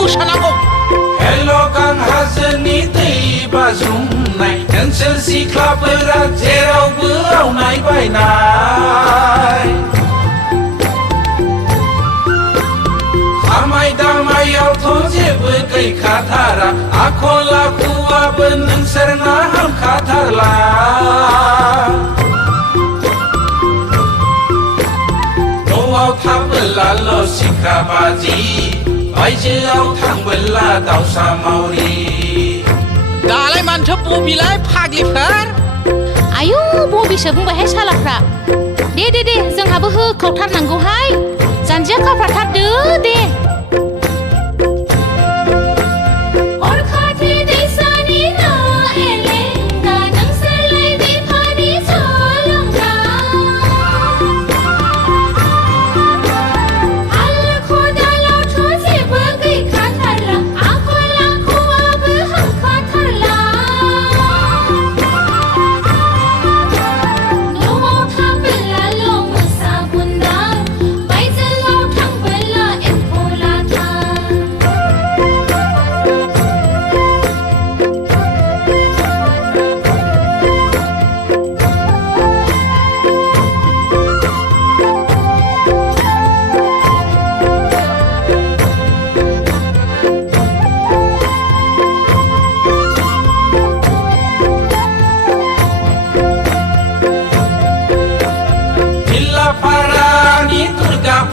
मोसानांगौ हेल' गां हाजोनि दै बाज्रुमनाय ओनसोल सिख्लाफोरा जेरावबो आवनाय बायनाय खामाय दामायावथ' जेबो गैखाथारा आखल आखुआबो नोंसोरना हामखाथारला न'आव थाबोलाल' सिख्रा बाजि बायजोआव थांबोला दावसा मावरि दालाय मानोथो बबिलाय फाग्लिफोर आयौ बबिसो बुंबायहाय सालाफ्रा दे जोंहाबो होखावथारनांगौहाय जानजिया खाफ्राथारदो दे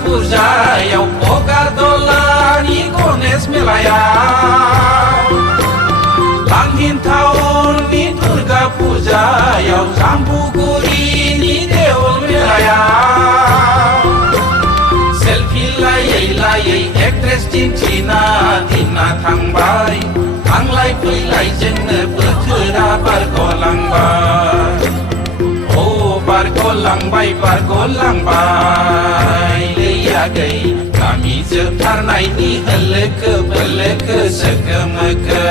फुजायाव बगादलानि गणेश मेलायाव लांहिन टाउननि दुर्गा फुजायाव जाम्बुगुरिनि देवल मेलायाव सेल्फि लायै लायै एक्ट्रेस दिन्थिना दिना थांबाय थांलाय फैलायजोंनो बोथोरा बारग'लांबाय बारग'लांबाय लैयागै गामि जोबथारनायनि होलोखो बोलोखो सोगोमोखो